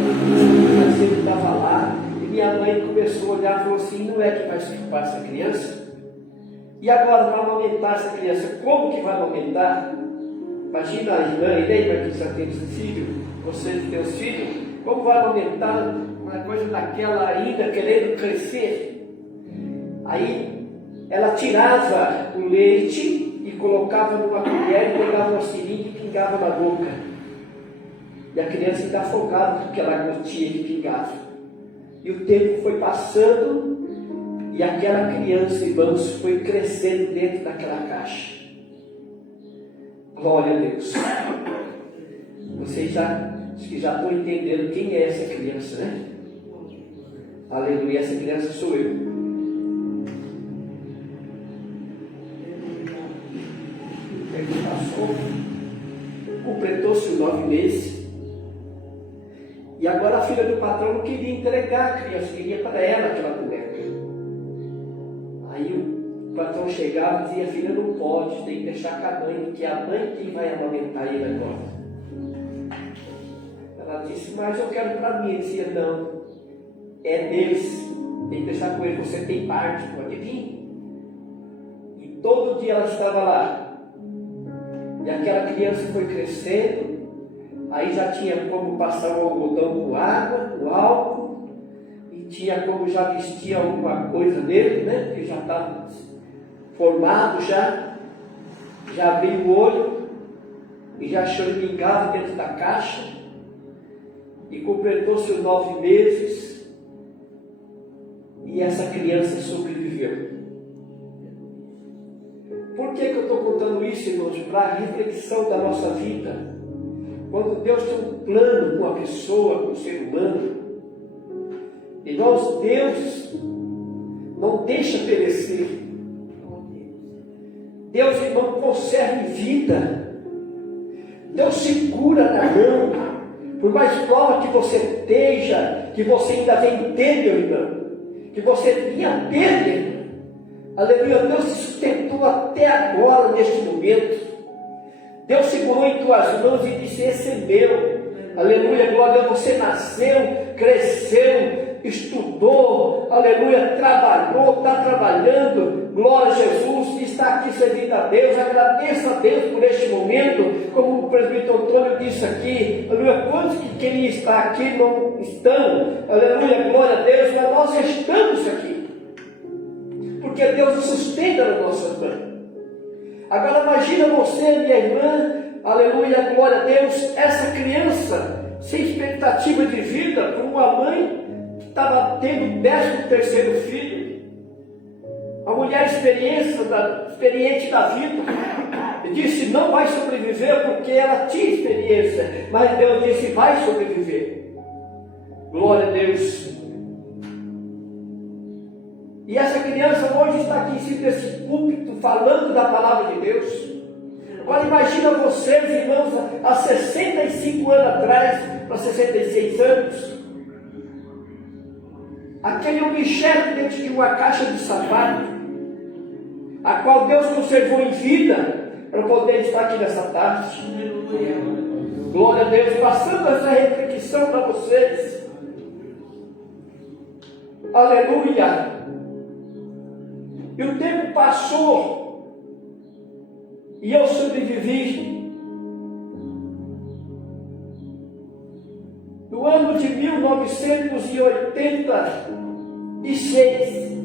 mas ele estava lá, e minha mãe começou a olhar e falou assim: não é que vai escapar essa criança? E agora vai aumentar essa criança, como que vai aumentar? Imagina a irmã, e aí, mas você tem filho, você tem os filhos, como vai aumentar uma coisa daquela ainda querendo crescer. Aí ela tirava o leite e colocava numa colher e pegava uma seringa e pingava na boca. E a criança ainda afogava com aquela gotinha que pingava. E o tempo foi passando e aquela criança, irmãos, foi crescendo dentro daquela caixa. Glória a Deus. Vocês já estão entendendo quem é essa criança, né? Aleluia, essa criança sou eu. O tempo passou, completou-se os 9 meses. E agora a filha do patrão não queria entregar a criança, queria para ela aquela boneca. Aí o patrão chegava e dizia: filha, não pode, tem que deixar com a mãe, porque é a mãe quem vai amamentar ele agora. Ela disse: mas eu quero para mim. Ele dizia: não, é deles, tem que deixar com ele, você tem parte, pode vir. E todo dia ela estava lá. E aquela criança foi crescendo. Aí já tinha como passar o algodão com água, o álcool, e tinha como já vestir alguma coisa nele, né? Porque já estava formado, já abriu o olho e já choramingava dentro da caixa. E completou seus 9 meses e essa criança sobreviveu. Por que eu estou contando isso, irmãos? Para a reflexão da nossa vida. Quando Deus tem um plano com a pessoa, com o ser humano, irmãos, Deus não deixa perecer. Deus, irmão, conserva vida. Deus segura na mão. Por mais prova que você esteja, que você ainda vem ter, meu irmão, que você vinha ter, meu irmão. Aleluia, Deus te sustentou até agora, neste momento. Deus segurou em tuas mãos e disse: esse é meu. Aleluia, glória a Deus. Você nasceu, cresceu, estudou, aleluia, trabalhou, está trabalhando, glória a Jesus, está aqui servindo a Deus. Agradeça a Deus por este momento, como o presbítero Antônio disse aqui, aleluia. Quantos que queriam estar aqui não estão, aleluia, glória a Deus, mas nós estamos aqui, porque Deus nos sustenta nas nossas mãos. Agora imagina você, minha irmã, aleluia, glória a Deus, essa criança sem expectativa de vida, com uma mãe que estava tendo o 13º filho, a mulher experiente da vida, e disse: não vai sobreviver, porque ela tinha experiência, mas Deus disse: vai sobreviver. Glória a Deus. E essa criança hoje está aqui em cima desse púlpito falando da palavra de Deus. Agora imagina vocês, irmãos, há 65 anos atrás, para 66 anos, aquele objeto dentro de uma caixa de sapato, a qual Deus conservou em vida, para poder estar aqui nessa tarde. Glória a Deus, passando essa reflexão para vocês. Aleluia. E o tempo passou e eu sobrevivi. No ano de 1986,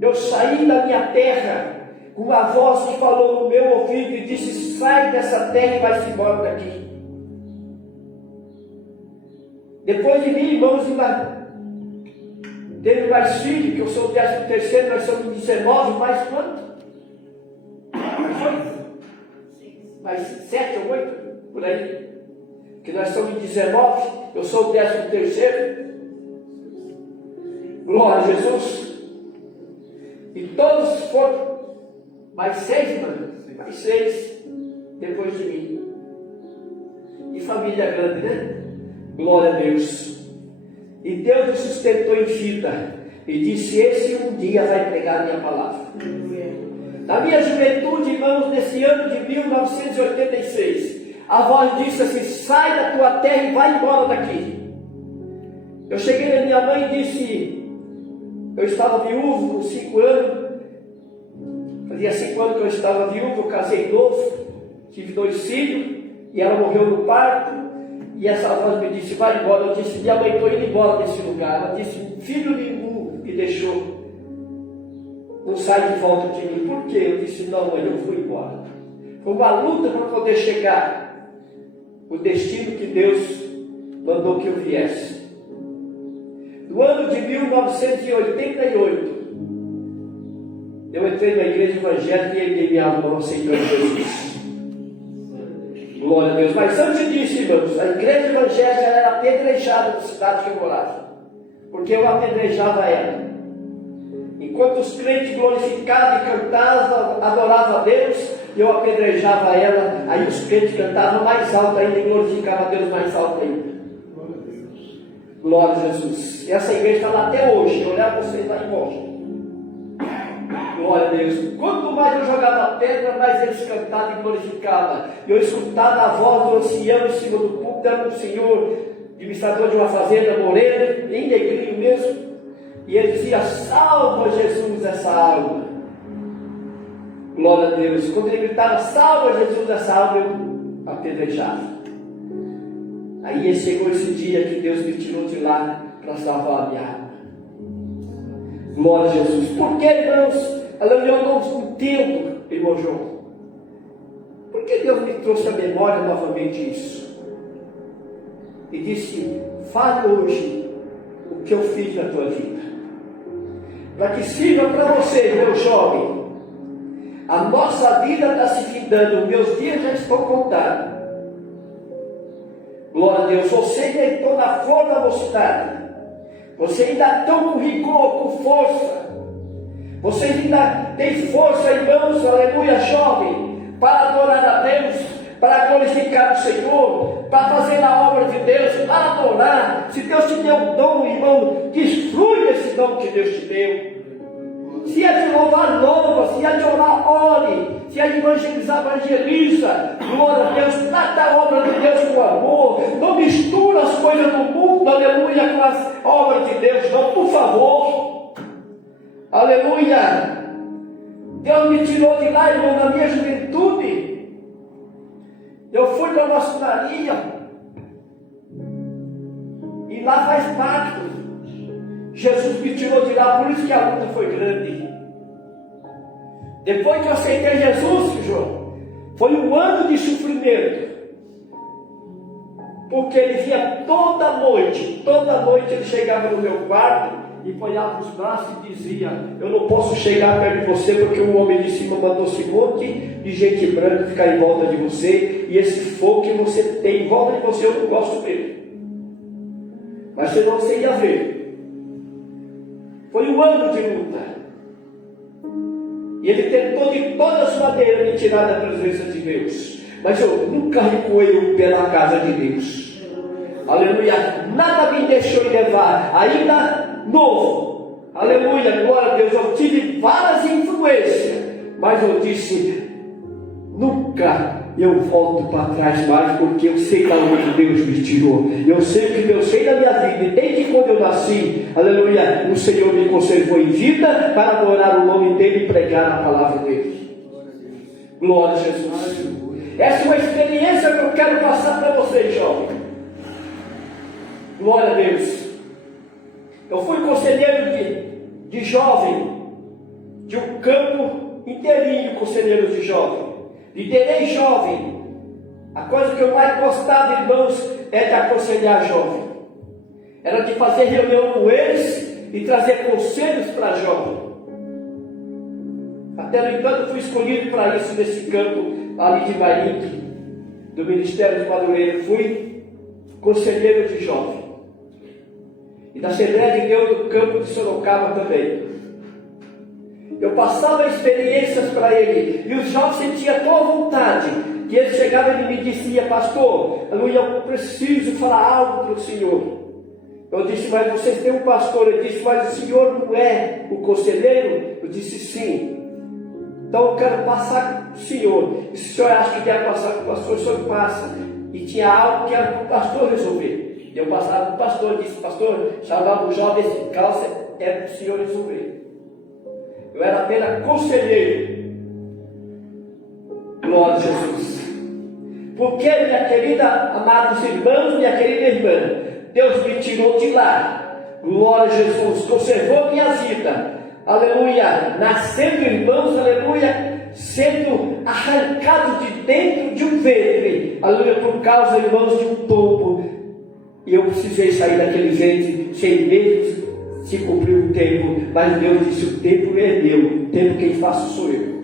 eu saí da minha terra com uma voz que falou no meu ouvido e disse: sai dessa terra e vai-se embora daqui. Depois de mim, irmãos, teve mais filhos, que eu sou o 13º, nós somos 19, mais quanto? Mais 7 ou 8, por aí. Que nós somos 19, eu sou o 13º. Glória a Jesus. E todos foram, mais 6, mano, mais 6, depois de mim. E família grande, né? Glória a Deus. E Deus nos sustentou em vida e disse: esse um dia vai pregar a minha palavra. Na minha juventude, irmãos, nesse ano de 1986, a voz disse assim: sai da tua terra e vai embora daqui. Eu cheguei na minha mãe e disse: eu estava viúvo com 5 anos, fazia 5 anos que eu estava viúvo, eu casei novo, tive 2 filhos, e ela morreu no parto. E essa voz me disse, vai embora. Eu disse, minha mãe, estou indo embora desse lugar. Ela disse, filho nenhum me deixou. Não sai de volta de mim. Por quê? Eu disse, não, mãe, eu vou embora. Foi uma luta para poder chegar o destino que Deus mandou que eu viesse. No ano de 1988, eu entrei na igreja evangélica e ele me amou aceitando Jesus. Glória a Deus. Mas antes disso, irmãos, a igreja evangélica era apedrejada na cidade que eu morava, porque eu apedrejava ela. Enquanto os crentes glorificavam e cantavam, adoravam a Deus, eu apedrejava ela. Aí os crentes cantavam mais alto ainda e glorificavam a Deus mais alto ainda. Glória a Jesus. Essa igreja está lá até hoje. Eu olhar vocês lá em Washington. Glória a Deus. Quanto mais eu jogava pedra, mais eles cantavam e glorificavam. Eu escutava a voz do ancião em cima do púlpito. Era um senhor, administrador de uma fazenda morena, bem negrinho mesmo. E ele dizia, salva Jesus essa alma. Glória a Deus. Quando ele gritava, salva Jesus essa alma, eu apedrejava. Aí chegou esse dia que Deus me tirou de lá para salvar a minha alma. Glória a Jesus. Por que, irmãos? Eu não entendo, irmão João. Por que Deus me trouxe à memória novamente isso? E disse, fale hoje o que eu fiz na tua vida. Para que sirva para você, meu jovem. A nossa vida está se findando, meus dias já estão contados. Glória a Deus. Você ainda está na flor da mocidade. Você ainda está com rigor, com força. Você ainda tem força, irmãos, aleluia, jovem, para adorar a Deus, para glorificar o Senhor, para fazer a obra de Deus, para adorar. Se Deus te deu um dom, irmão, desfrute desse dom que Deus te deu. Se é de louvar, louva. Se é de orar, ore. Se é de evangelizar, evangeliza. Glória a Deus. Trata a obra de Deus com amor. Não mistura as coisas do mundo, aleluia, com as obras de Deus, não, por favor. Aleluia. Deus me tirou de lá, irmão, na minha juventude. Eu fui para a maçonaria. E lá faz pacto. Jesus me tirou de lá, por isso que a luta foi grande. Depois que eu aceitei Jesus, João, foi um ano de sofrimento. Porque ele vinha toda noite ele chegava no meu quarto e apoiava os braços e dizia, eu não posso chegar perto de você porque o homem de cima mandou esse monte de gente branca ficar em volta de você, e esse fogo que você tem em volta de você eu não gosto dele. Mas senão você ia ver. Foi um ano de luta. E ele tentou de todas as maneiras me tirar da presença de Deus. Mas eu nunca recuei pela casa de Deus. Aleluia. Nada me deixou levar. Ainda novo. Aleluia. Glória a Deus. Eu tive várias influências. Mas eu disse, nunca eu volto para trás mais, porque eu sei da onde Deus me tirou. Eu sei o que Deus fez na minha vida. E desde quando eu nasci, aleluia, o Senhor me conservou em vida para adorar o nome dEle e pregar a palavra dEle. Glória a Jesus. Essa é uma experiência que eu quero passar para vocês, jovem. Glória a Deus. Eu fui conselheiro de jovem, de um campo inteirinho, conselheiro de jovem. Liderei jovem. A coisa que eu mais gostava, irmãos, é de aconselhar jovem. Era de fazer reunião com eles e trazer conselhos para jovem. Até no entanto, fui escolhido para isso nesse campo ali de Marinque, do Ministério de Madureira. Fui conselheiro de jovem. E da Assembleia de Deus do campo de Sorocaba também. Eu passava experiências para ele, e os jovens sentiam tão vontade, que ele chegava e me dizia, pastor, eu preciso falar algo para o senhor. Eu disse, mas vocês têm um pastor? Ele disse, mas o senhor não é o conselheiro? Eu disse, sim. Então eu quero passar para o senhor. E se o senhor acha que quer passar para o pastor, o senhor passa. E tinha algo que era para o pastor resolver. Eu passava para o pastor e disse, pastor, chamava o jovem, esse calça é para o senhor resolver. Eu era apenas conselheiro. Glória a Jesus. Porque, minha querida, amados irmãos, minha querida irmã, Deus me tirou de lá. Glória a Jesus, conservou minha vida. Aleluia, nascendo irmãos, aleluia, sendo arrancado de dentro de um ventre, aleluia, por causa, irmãos, de um tombo. E eu precisei sair daquele ventre 6 meses, se cumpriu o tempo, mas Deus disse: o tempo é meu, o tempo quem faço sou eu.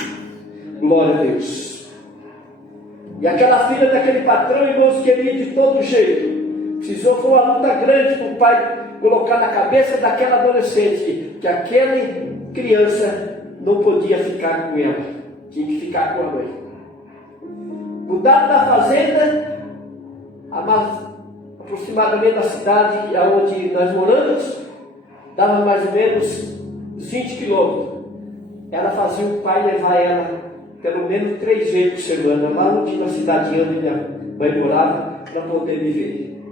Glória a Deus. E aquela filha daquele patrão, irmãos, queria de todo jeito. Precisou, foi uma luta grande para o pai colocar na cabeça daquela adolescente que aquela criança não podia ficar com ela, tinha que ficar com a mãe. Mudaram da fazenda, aproximadamente da cidade onde nós moramos, dava mais ou menos 20 quilômetros. Ela fazia o pai levar ela pelo menos 3 vezes por semana, lá na cidade onde minha mãe morava, para poder me ver.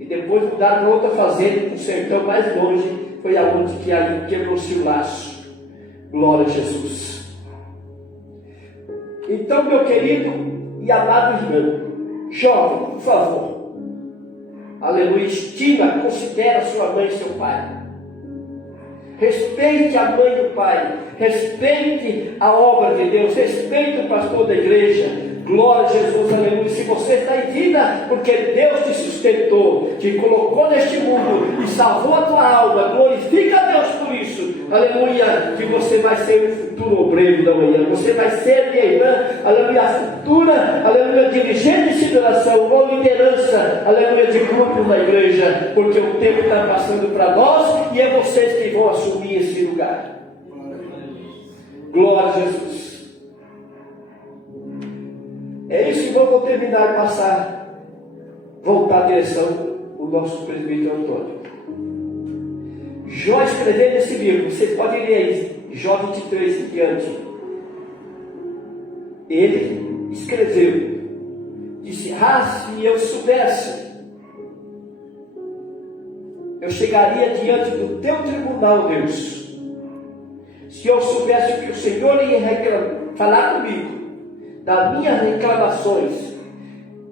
E depois mudaram para outra fazenda, para o sertão mais longe, foi aonde que ali quebrou-se o laço. Glória a Jesus. Então, meu querido e amado irmão, jovem, por favor, aleluia, estima, considera sua mãe e seu pai. Respeite a mãe e o pai, respeite a obra de Deus, respeite o pastor da igreja. Glória a Jesus, aleluia. Se você está em vida, porque Deus te sustentou, te colocou neste mundo e salvou a tua alma, glorifica a Deus por isso, aleluia. Que você vai ser o futuro obreiro da manhã, você vai ser, minha irmã, aleluia, a futura, aleluia, dirigente de situação, ou liderança, aleluia, de grupo na igreja, porque o tempo está passando para nós e é vocês que vão assumir esse lugar. Glória a Jesus. É isso que vou terminar de passar, voltar à direção do nosso presbítero Antônio. Jó escrevendo esse livro, você pode ler aí, Jó 23 em diante. Ele escreveu, disse: se eu soubesse, eu chegaria diante do teu tribunal, Deus. Se eu soubesse que o Senhor ia falar comigo das minhas reclamações,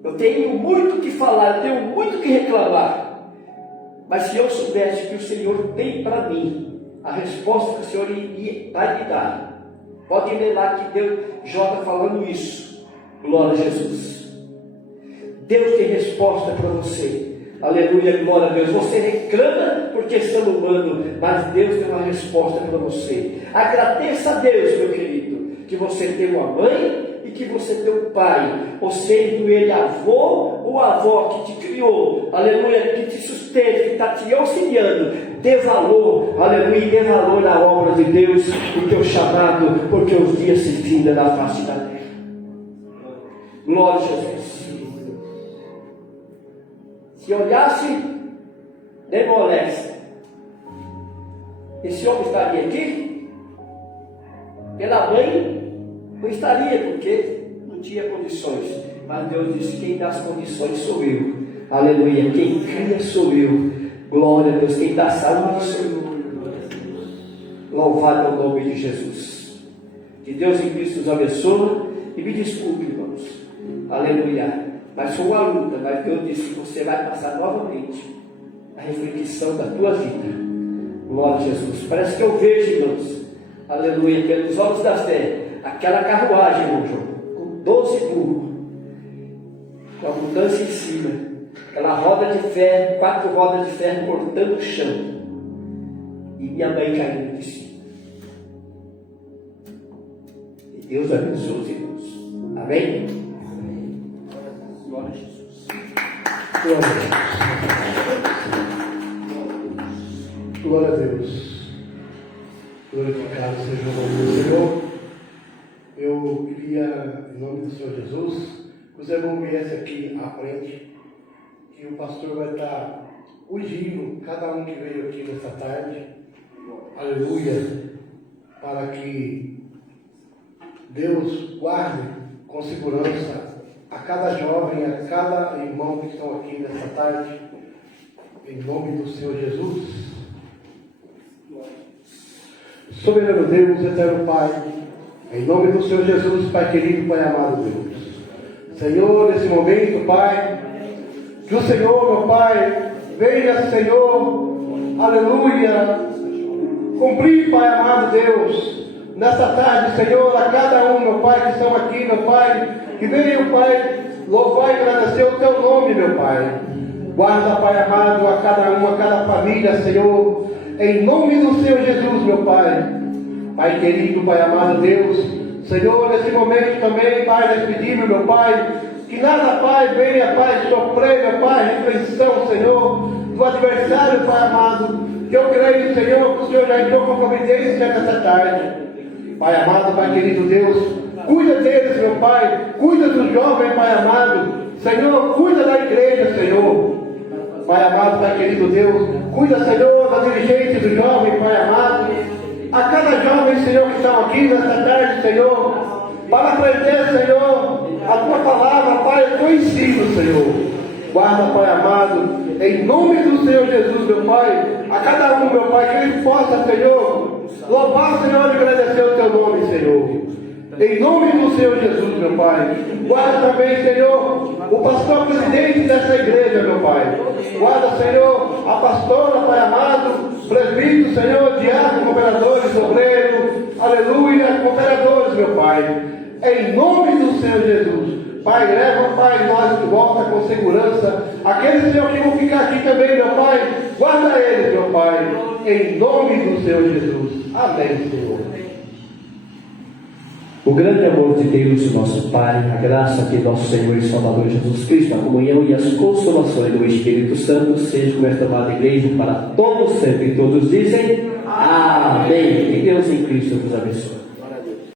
eu tenho muito que falar, eu tenho muito que reclamar, mas se eu soubesse que o Senhor tem para mim a resposta que o Senhor vai me dar, pode ler lá que Deus, Jó está falando isso. Glória a Jesus. Deus tem resposta para você. Aleluia, glória a Deus. Você reclama por questão humana, mas Deus tem uma resposta para você. Agradeça a Deus, meu querido, que você tem uma mãe e que você tem um pai, ou sendo ele avô ou avó que te criou, aleluia, que te sustenta, que está te auxiliando. Dê valor, aleluia, dê valor na obra de Deus, o teu chamado, porque os dias se findam na face da terra. Glória a Jesus. Se olhasse, nem molesta. Esse homem estaria aqui? Pela mãe, não estaria, porque não tinha condições. Mas Deus disse: quem dá as condições sou eu. Aleluia. Quem cria sou eu. Glória a Deus. Quem dá saúde sou eu. Louvado é o nome de Jesus. Que Deus em Cristo nos abençoe. E me desculpe, irmãos. Aleluia. Mas foi uma luta, mas Deus disse que você vai passar novamente a reflexão da tua vida. Glória a Jesus. Parece que eu vejo, irmãos, aleluia, pelos olhos da fé, aquela carruagem, irmão João, com 12 burros, com a mudança em cima, aquela roda de ferro, 4 rodas de ferro cortando o chão, e minha mãe caindo de cima. E Deus abençoe os irmãos. Amém? Glória a Jesus. Glória a Deus. Glória a Deus. Glorificado seja o nome do Senhor. Eu queria, em nome do Senhor Jesus, que os irmãos viessem aqui à frente, que o pastor vai estar ungindo cada um que veio aqui nessa tarde. Aleluia. Para que Deus guarde com segurança a cada jovem, a cada irmão que estão aqui nessa tarde, em nome do Senhor Jesus. Soberano Deus, eterno Pai, em nome do Senhor Jesus, Pai querido, Pai amado Deus, Senhor, nesse momento, Pai, que o Senhor, meu Pai, venha, Senhor, aleluia, cumprir, Pai amado Deus, nessa tarde, Senhor, a cada um, meu Pai, que estão aqui, meu Pai, que venham, Pai, louvar e agradecer o Teu nome, meu Pai. Guarda, Pai amado, a cada um, a cada família, Senhor, em nome do Senhor Jesus, meu Pai. Pai querido, Pai amado Deus, Senhor, nesse momento também, Pai, nós pedimos, meu Pai, que nada, Pai, venha, Pai, sofrer, meu Pai, repreensão, Senhor, do adversário, Pai amado, que eu creio, Senhor, que o Senhor já entrou com providência nessa tarde. Pai amado, Pai querido Deus, cuida deles, meu Pai, cuida dos jovens, Pai amado, Senhor, cuida da igreja, Senhor. Pai amado, Pai querido Deus, cuida, Senhor, da dirigente do jovem, Pai amado, a cada jovem, Senhor, que estão aqui nesta tarde, Senhor, para aprender, Senhor, a Tua palavra, Pai, o Teu ensino, Senhor. Guarda, Pai amado, em nome do Senhor Jesus, meu Pai, a cada um, meu Pai, que ele possa, Senhor, louvar, Senhor, e agradecer o Teu nome, Senhor. Em nome do Senhor Jesus, meu Pai. Guarda também, Senhor, o pastor presidente dessa igreja, meu Pai. Guarda, Senhor, a pastora, Pai amado, presbítero, Senhor, diácono, cooperadores, obreiros, aleluia, cooperadores, meu Pai. Em nome do Senhor Jesus. Pai, leva, Pai, nós de volta com segurança. Aqueles, Senhor, que vão ficar aqui também, meu Pai, guarda eles, meu Pai. Em nome do Senhor Jesus. Amém, Senhor. O grande amor de Deus, nosso Pai, a graça de nosso Senhor e Salvador Jesus Cristo, a comunhão e as consolações do Espírito Santo seja com esta amada igreja para todos sempre. E todos dizem amém. Que Deus em Cristo vos abençoe.